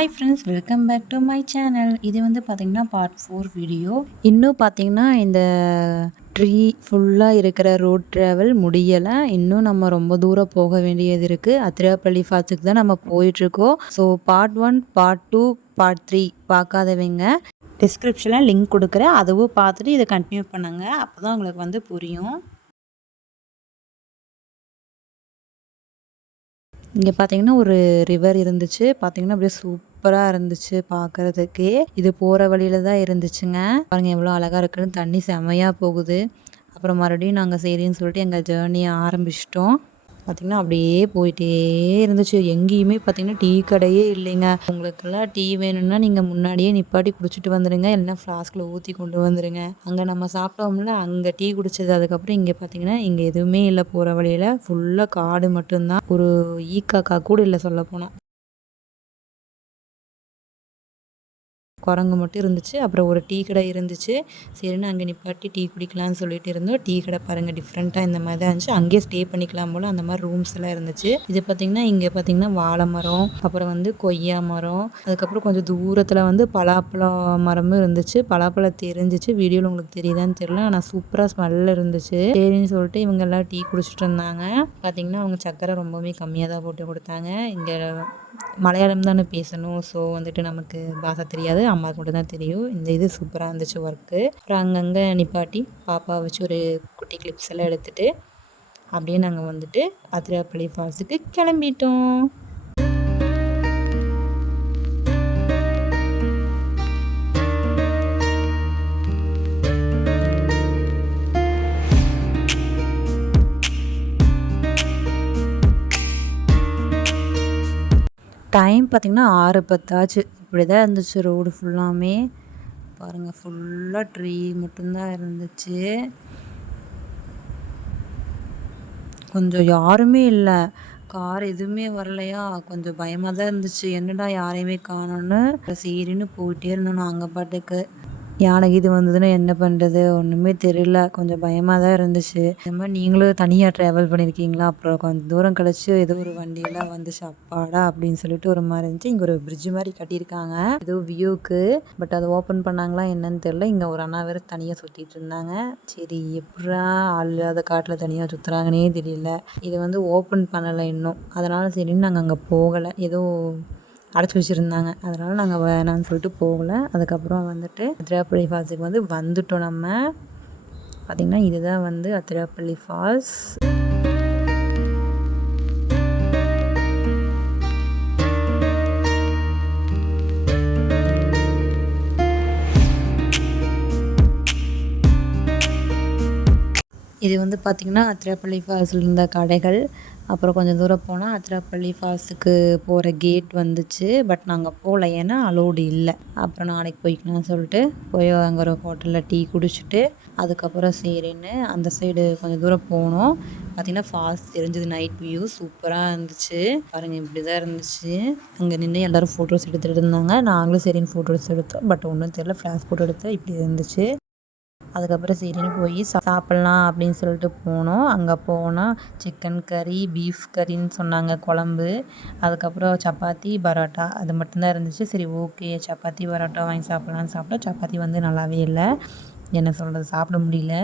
Hi friends, welcome back to my channel. இது வந்து பார்த்திங்கன்னா பார்ட் 4 வீடியோ. இன்னும் பார்த்திங்கன்னா இந்த ட்ரீ ஃபுல்லாக இருக்கிற ரோட் ட்ராவல் முடியலை. இன்னும் நம்ம ரொம்ப தூரம் போக வேண்டியது இருக்குது. அதிரப்பள்ளி ஃபால்ஸுக்கு தான் நம்ம போயிட்டுருக்கோம். ஸோ பார்ட் 1, பார்ட் 2, பார்ட் 3 பார்க்காதவங்க டிஸ்கிரிப்ஷனில் லிங்க் கொடுக்குறேன். அதுவும் பார்த்துட்டு இதை கண்டினியூ பண்ணுங்க. அப்போ தான் உங்களுக்கு வந்து புரியும். இங்கே பார்த்தீங்கன்னா ஒரு ரிவர் இருந்துச்சு. பார்த்தீங்கன்னா அப்படியே சூப்பராக இருந்துச்சு பார்க்குறதுக்கே. இது போகிற வழியில தான் இருந்துச்சுங்க. பாருங்கள் எவ்வளோ அழகாக இருக்குன்னு. தண்ணி செமையாக போகுது. அப்புறம் மறுபடியும் நாங்கள் சரின்னு சொல்லிட்டு எங்கள் ஜேர்னியை ஆரம்பிச்சிட்டோம். பார்த்திங்கன்னா அப்படியே போயிட்டே இருந்துச்சு. எங்கேயுமே பார்த்திங்கன்னா டீ கடையே இல்லைங்க. உங்களுக்கெல்லாம் டீ வேணும்னா நீங்கள் முன்னாடியே நிப்பாட்டி குடிச்சிட்டு வந்துடுங்க. இல்லைன்னா ஃப்ளாஸ்கில் ஊற்றி கொண்டு வந்துடுங்க. அங்கே நம்ம சாப்பிட்டோம்ல, அங்கே டீ குடிச்சது. அதுக்கப்புறம் இங்கே பார்த்திங்கன்னா இங்கே எதுவுமே இல்லை. போகிற வழியில் ஃபுல்லாக காடு மட்டும்தான். ஒரு ஈக்காக்கா கூட இல்லை சொல்லப்போனால். குரங்கு மட்டும் இருந்துச்சு. அப்புறம் ஒரு டீ கடை இருந்துச்சு. சரின்னு அங்கே நிப்பாட்டி டீ குடிக்கலான்னு சொல்லிட்டு இருந்தோம். டீ கடை பாருங்கள் டிஃப்ரெண்ட்டாக இந்த மாதிரி தான் இருந்துச்சு. அங்கேயே ஸ்டே பண்ணிக்கலாம் போல் அந்த மாதிரி ரூம்ஸ் எல்லாம் இருந்துச்சு. இது பார்த்திங்கன்னா இங்கே பார்த்திங்கன்னா வாழை மரம், அப்புறம் வந்து கொய்யா மரம், அதுக்கப்புறம் கொஞ்சம் தூரத்தில் வந்து பலாப்பழம் மரமும் இருந்துச்சு. பலாப்பழம் தெரிஞ்சிச்சு. வீடியோவில் உங்களுக்கு தெரியுதான்னு தெரியல, ஆனால் சூப்பராக ஸ்மெல் இருந்துச்சு. சரின்னு சொல்லிட்டு இவங்க எல்லாம் டீ குடிச்சிட்டு இருந்தாங்க. பார்த்திங்கன்னா அவங்க சக்கரை ரொம்பவே கம்மியாக தான் போட்டு கொடுத்தாங்க. இங்கே மலையாளம் தானே பேசணும். ஸோ வந்துட்டு நமக்கு பாஷை தெரியாது, அம்மாவுக்கு மட்டும் தான் தெரியும். இந்த இது சூப்பராக இருந்துச்சு ஒர்க்கு. அப்புறம் அங்கங்கே நிப்பாட்டி பாப்பா வச்சு ஒரு குட்டி கிளிப்ஸ் எல்லாம் எடுத்துகிட்டு அப்படியே நாங்கள் வந்துட்டு அதிரப்பள்ளி ஃபால்ஸுக்கு கிளம்பிட்டோம். டைம் பார்த்திங்கன்னா 6:10 ஆச்சு. இப்படி தான் இருந்துச்சு ரோடு ஃபுல்லாமே. பாருங்கள் ஃபுல்லாக ட்ரீ மட்டும்தான் இருந்துச்சு. கொஞ்சம் யாருமே இல்லை. கார் எதுவுமே வரலையா, கொஞ்சம் பயமாக தான் இருந்துச்சு. என்னடா யாரையுமே காணோன்னு சரின்னு போயிட்டே இருந்தோம். நாங்கள் பாட்டுக்கு யானை இது வந்ததுன்னா என்ன பண்ணுறது ஒன்றுமே தெரியல. கொஞ்சம் பயமாக தான் இருந்துச்சு. இந்த மாதிரி நீங்களும் தனியாக ட்ராவல் பண்ணியிருக்கீங்களா? அப்புறம் கொஞ்சம் தூரம் கழிச்சு ஏதோ ஒரு வண்டியெல்லாம் வந்துச்சு. அப்பாடா அப்படின்னு சொல்லிட்டு ஒரு மாதிரி இருந்துச்சு. இங்கே ஒரு பிரிட்ஜ் மாதிரி கட்டியிருக்காங்க ஏதோ வியூக்கு. பட் அதை ஓப்பன் பண்ணாங்களா என்னன்னு தெரியல. இங்கே ஒரு அண்ணா வேறு தனியாக சுற்றிட்டு இருந்தாங்க. சரி எப்படா ஆள் இல்லாத காட்டில் தனியாக சுற்றுறாங்கன்னே தெரியல. இதை வந்து ஓப்பன் பண்ணலை இன்னும். அதனால் சரின்னு நாங்கள் அங்கே போகலை. ஏதோ அடைச்சி வச்சுருந்தாங்க. அதனால் நாங்கள் வேணான்னு சொல்லிட்டு போகலை. அதுக்கப்புறம் வந்துட்டு அதிரப்பள்ளி ஃபால்ஸுக்கு வந்து வந்துட்டோம். நம்ம பார்த்திங்கன்னா இதுதான் வந்து அதிரப்பள்ளி ஃபால்ஸ். இது வந்து பார்த்திங்கன்னா அதிரப்பள்ளி ஃபால்ஸில் இருந்த கடைகள். அப்புறம் கொஞ்சம் தூரம் போனால் அதிரப்பள்ளி ஃபால்ஸுக்கு போகிற கேட் வந்துச்சு. பட் நாங்கள் போகல, ஏன்னா அலோடு இல்லை. அப்புறம் நாளைக்கு போய்க்கலாம்னு சொல்லிட்டு போய் அங்கே ஒரு ஹோட்டலில் டீ குடிச்சிட்டு அதுக்கப்புறம் சரின்னு அந்த சைடு கொஞ்சம் தூரம் போனோம். பார்த்திங்கன்னா ஃபால்ஸ் தெரிஞ்சது. நைட் வியூ சூப்பராக இருந்துச்சு. பாருங்கள் இப்படி தான் இருந்துச்சு. அங்கே நின்று எல்லோரும் ஃபோட்டோஸ் எடுத்துகிட்டு இருந்தாங்க. நாங்களும் சரின்னு ஃபோட்டோஸ் எடுத்தோம். பட் ஒன்றும் தெரியல, ஃப்ளாஷ் ஃபோட்டோ எடுத்தால் இப்படி இருந்துச்சு. அதுக்கப்புறம் சரின்னு போய் சாப்பிட்லாம் அப்படின்னு சொல்லிட்டு போனோம். அங்கே போனால் சிக்கன் கறி, பீஃப் கறின்னு சொன்னாங்க குழம்பு. அதுக்கப்புறம் சப்பாத்தி, பரோட்டா அது மட்டும்தான் இருந்துச்சு. சரி ஓகே சப்பாத்தி பரோட்டா வாங்கி சாப்பிட்லான்னு சாப்பிட்டா சப்பாத்தி வந்து நல்லாவே இல்லை. என்ன சொல்கிறது, சாப்பிட முடியல.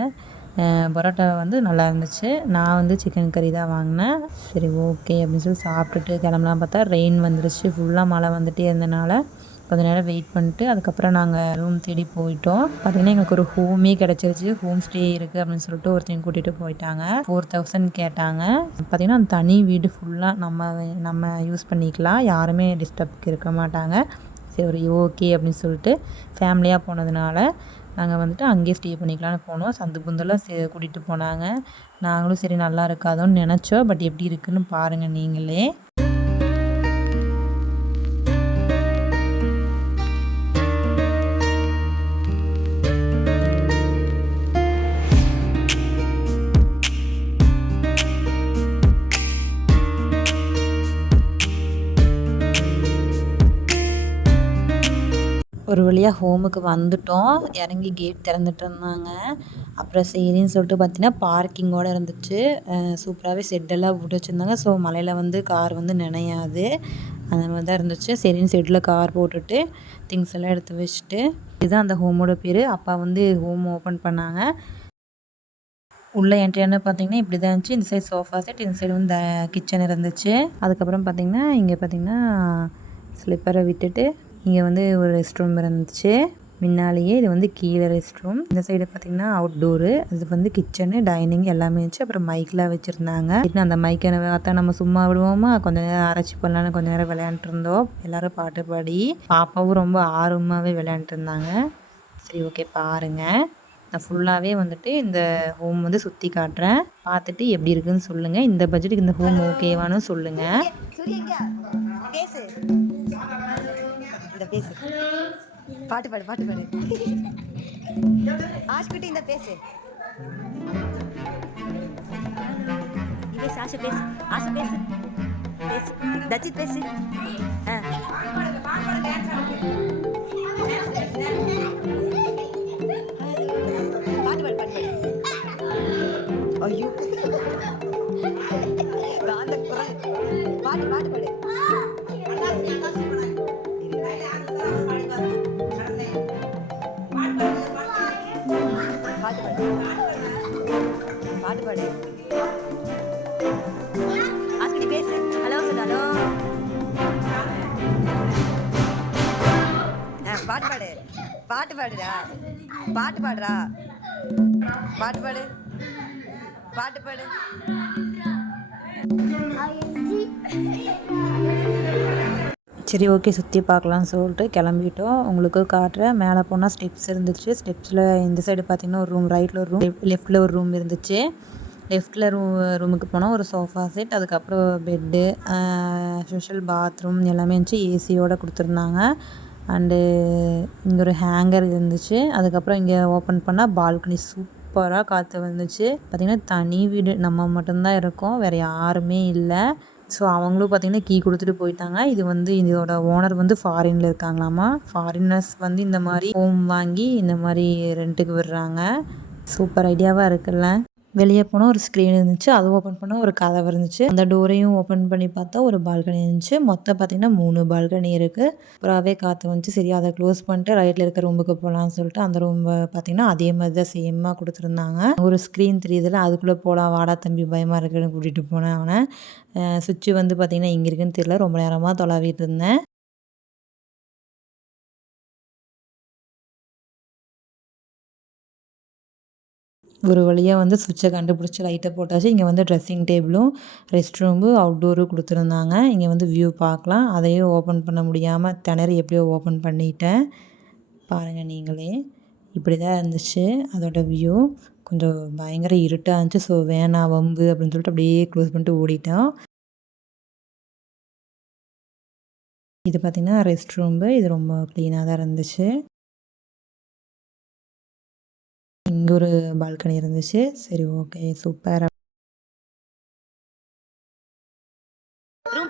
பரோட்டா வந்து நல்லா இருந்துச்சு. நான் வந்து சிக்கன் கறி தான் வாங்கினேன். சரி ஓகே அப்படின்னு சொல்லி சாப்பிட்டுட்டு கிளம்பலாம் பார்த்தா ரெயின் வந்துருச்சு. ஃபுல்லாக மழை வந்துகிட்டே இருந்தனால கொஞ்ச நேரம் வெயிட் பண்ணிட்டு அதுக்கப்புறம் நாங்கள் ரூம் தேடி போயிட்டோம். பார்த்திங்கன்னா எங்களுக்கு ஒரு ஹோமே கிடச்சிருச்சு. ஹோம் ஸ்டே இருக்குது அப்படின்னு சொல்லிட்டு ஒருத்தங்க கூட்டிகிட்டு போயிட்டாங்க. 4000 கேட்டாங்க. பார்த்திங்கன்னா அந்த தனி வீடு ஃபுல்லாக நம்ம யூஸ் பண்ணிக்கலாம். யாருமே டிஸ்டர்ப்க்கு இருக்க மாட்டாங்க. சரி ஓகே அப்படின்னு சொல்லிட்டு ஃபேமிலியாக போனதுனால நாங்கள் வந்துட்டு அங்கேயே ஸ்டே பண்ணிக்கலான்னு போனோம். சந்து புந்தெல்லாம் கூட்டிகிட்டு போனாங்க. நாங்களும் சரி நல்லா இருக்காதோன்னு நினச்சோம். பட் எப்படி இருக்குன்னு பாருங்கள் நீங்களே. ஒரு வழியாக ஹோமுக்கு வந்துட்டோம். இறங்கி கேட் திறந்துட்டு இருந்தாங்க. அப்புறம் சரின்னு சொல்லிட்டு பார்த்தீங்கன்னா பார்க்கிங்கோடு இருந்துச்சு. சூப்பராகவே ஷெட்டெல்லாம் போட்டு வச்சுருந்தாங்க. ஸோ மழையில் வந்து கார் வந்து நனையாது. அந்த மாதிரி தான் இருந்துச்சு. சரின்னு செட்டில் கார் போட்டுட்டு திங்ஸ் எல்லாம் எடுத்து வச்சுட்டு, இதுதான் அந்த ஹோமோட பேர். அப்பா வந்து ஹோம் ஓப்பன் பண்ணாங்க. உள்ளே என்ட்ரியான பார்த்தீங்கன்னா இப்படி தான் இருந்துச்சு. இந்த சைடு சோஃபா செட், இந்த சைடு வந்து கிச்சன் இருந்துச்சு. அதுக்கப்புறம் பார்த்தீங்கன்னா இங்கே பார்த்தீங்கன்னா ஸ்லிப்பரை விட்டுட்டு இங்கே வந்து ஒரு ரெஸ்ட் ரூம் இருந்துச்சு. முன்னாலேயே இது வந்து கீழே ரெஸ்ட் ரூம். இந்த சைடு பார்த்தீங்கன்னா அவுட்டோரு. இது வந்து கிச்சனு, டைனிங் எல்லாமே இருந்துச்சு. அப்புறம் மைக்லாம் வச்சுருந்தாங்க. அந்த மைக்கை பார்த்தா நம்ம சும்மா விடுவோமா, கொஞ்சம் நேரம் ஆராய்ச்சி பண்ணலான்னு கொஞ்சம் நேரம் விளையாண்டுட்டு இருந்தோம். எல்லோரும் பாட்டு பாடி, பாப்பாவும் ரொம்ப ஆர்வமாகவே விளையாண்டுட்டு இருந்தாங்க. சரி ஓகே பாருங்கள், நான் ஃபுல்லாகவே வந்துட்டு இந்த ஹோம் வந்து சுற்றி காட்டுறேன். பார்த்துட்டு எப்படி இருக்குன்னு சொல்லுங்கள். இந்த பட்ஜெட்டுக்கு இந்த ஹோம் ஓகேவானு சொல்லுங்கள். பேசு, பாட்டு பாடு, பாட்டு பாடு. ஆஷ்குட்டி இந்த பேசு, பேசு, ஆஷா பேசு, ஆஷா பேசு, பேசு, தஜித் பேசு. பாட்டு பாடு, பாட்டு பாடு. ஐயோ அந்த குரல், பாட்டு பாட்டு பாடு. பாட்டு பாடு, ஆஸ்குட்டி பேசு. ஹலோ சொல்லு, ஹலோ. பாட்டு பாடு, பாட்டு பாடுடா, பாட்டு பாடுறா, பாட்டு பாடு, பாட்டு பாடு. சரி ஓகே, சுற்றி பார்க்கலான்னு சொல்லிட்டு கிளம்பிட்டோம். உங்களுக்கு காட்டுறேன். மேலே போனால் ஸ்டெப்ஸ் இருந்துச்சு. ஸ்டெப்ஸில் இந்த சைடு பார்த்திங்கன்னா ஒரு ரூம், ரைட்டில் ஒரு ரூம், லெஃப்ட்டில் ஒரு ரூம் இருந்துச்சு. லெஃப்ட்டில் ரூமுக்கு போனால் ஒரு சோஃபா செட், அதுக்கப்புறம் பெட்டு, ஸ்பெஷல் பாத்ரூம் எல்லாமே இருந்துச்சு. ஏசியோடு கொடுத்துருந்தாங்க. அண்டு இங்கே ஒரு ஹேங்கர் இருந்துச்சு. அதுக்கப்புறம் இங்கே ஓப்பன் பண்ணால் பால்கனி, சூப்பராக காற்று வந்துச்சு. பார்த்திங்கன்னா தனி வீடு, நம்ம மட்டும்தான் இருக்கோம், வேறு யாருமே இல்லை. ஸோ அவங்களும் பார்த்திங்கன்னா கீ கொடுத்துட்டு போயிட்டாங்க. இது வந்து இதோட ஓனர் வந்து ஃபாரினில் இருக்காங்களாமா. ஃபாரினர்ஸ் வந்து இந்த மாதிரி ஹோம் வாங்கி இந்த மாதிரி ரெண்ட்டுக்கு விடுறாங்க. சூப்பர் ஐடியாவாக இருக்குல்ல. வெளியே போனால் ஒரு ஸ்க்ரீன் இருந்துச்சு, அது ஓப்பன் பண்ணால் ஒரு கதவு இருந்துச்சு. அந்த டோரையும் ஓப்பன் பண்ணி பார்த்தா ஒரு பால்கனி இருந்துச்சு. மொத்தம் பார்த்திங்கன்னா 3 பால்கனி இருக்குது. அப்புறமே காற்று வந்துச்சு. சரி அதை க்ளோஸ் பண்ணிட்டு ரைட்டில் இருக்க ரூமுக்கு போகலான்னு சொல்லிட்டு அந்த ரூம் பார்த்திங்கன்னா அதே மாதிரி தான் சேமாக கொடுத்துருந்தாங்க. ஒரு ஸ்க்ரீன் தெரியுதுல, அதுக்குள்ளே போகலாம் வாடா தம்பி, பயமாக இருக்குன்னு கூட்டிகிட்டு போனேன் அவனை. சுவிட்சு வந்து பார்த்திங்கன்னா இங்கே இருக்குன்னு தெரியல, ரொம்ப நேரமாக தொலைவிட்டு இருந்தேன். ஒரு வழியாக வந்து சுவிட்சை கண்டுபிடிச்சி லைட்டை போட்டாச்சு. இங்கே வந்து ட்ரெஸ்ஸிங் டேபிளும் ரெஸ்ட் ரூமு அவுட்டோரும் கொடுத்துருந்தாங்க. இங்கே வந்து வியூ பார்க்கலாம். அதையும் ஓப்பன் பண்ண முடியாமல் திணறி எப்படியோ ஓப்பன் பண்ணிட்டேன். பாருங்கள் நீங்களே, இப்படி தான் இருந்துச்சு அதோட வியூ. கொஞ்சம் பயங்கர இருட்டாக இருந்துச்சு. ஸோ வேணாம் வம்பு அப்படின்னு சொல்லிட்டு அப்படியே க்ளோஸ் பண்ணிட்டு ஓடிட்டோம். இது பார்த்திங்கன்னா ரெஸ்ட் ரூம்பு. இது ரொம்ப க்ளீனாக தான் இருந்துச்சு. இங்கே ஒரு பால்கனி இருந்துச்சு. சரி ஓகே சூப்பர்.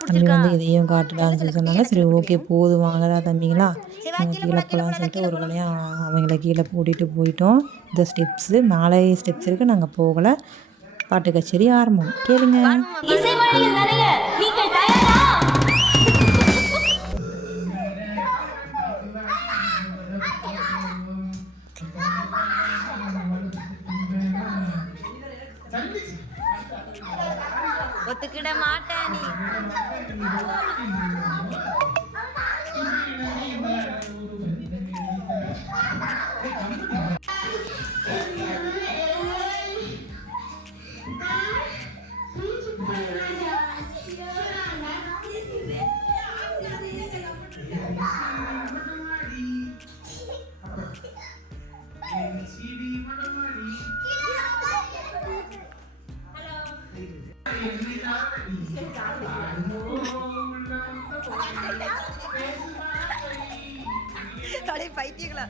தம்பி வந்து இதையும் காட்டுடான்னு சொல்லி சொன்னாங்க. சரி ஓகே போதும் வாங்கடா தம்பிங்களா, நாங்கள் கீழே போகலான்னு சொல்லிட்டு ஒரு வழியாக அவங்கள கீழே கூட்டிகிட்டு போயிட்டோம். இந்த ஸ்டெப்ஸு மேலே ஸ்டெப்ஸ் இருக்குது, நாங்கள் போகலை. பாட்டு கச்சேரி ஆரம்பம் கேளுங்க. ஒத்துக்கிட மாட்டேன் நீ. பைத்தியங்களா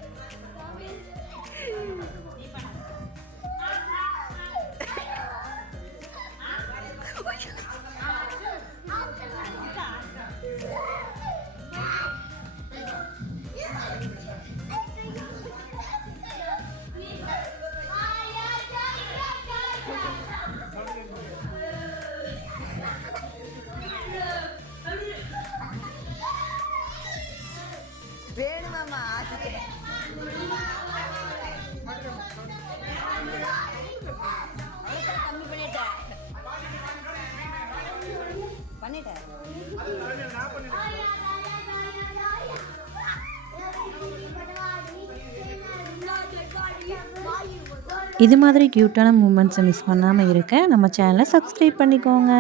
இது மாதிரி க்யூட்டான மூமெண்ட்ஸை மிஸ் பண்ணாமல் இருக்க நம்ம சேனலை சப்ஸ்கிரைப் பண்ணிக்கோங்க.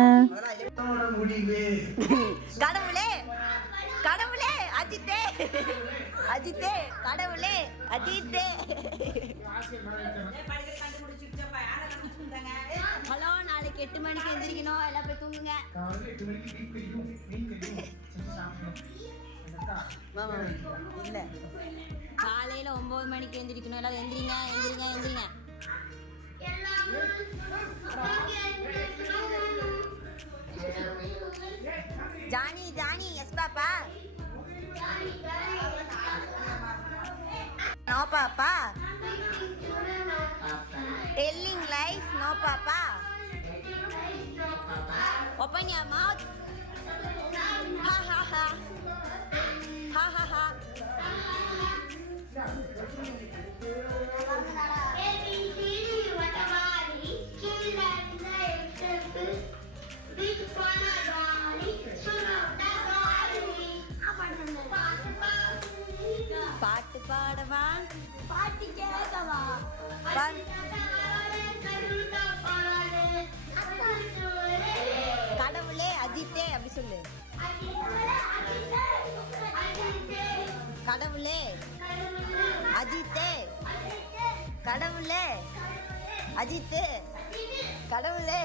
கடவுளே கடவுளே அஜித்தே அஜித்தே கடவுளே அஜித்தே. ஹலோ, நாளைக்கு 8 மணிக்கு எந்திரிக்கணும், எல்லாம் போய் தூங்குங்க. இல்ல, காலையில 9 மணிக்கு எந்திரிக்கணும், எல்லாரும் எந்திரிங்க எந்திரிங்க எந்திரிங்க. Johnny Johnny yes papa. No papa. Telling lies, no papa. Open your mouth. Ha ha ha. Ha ha ha. பாட்டு பாடவா, பாட்டு கேட்கவா, கடவுளே அஜித்தே அப்படி சொல்லு. கடவுளே அஜித்தே, கடவுளே அஜித்தே, கடவுளே.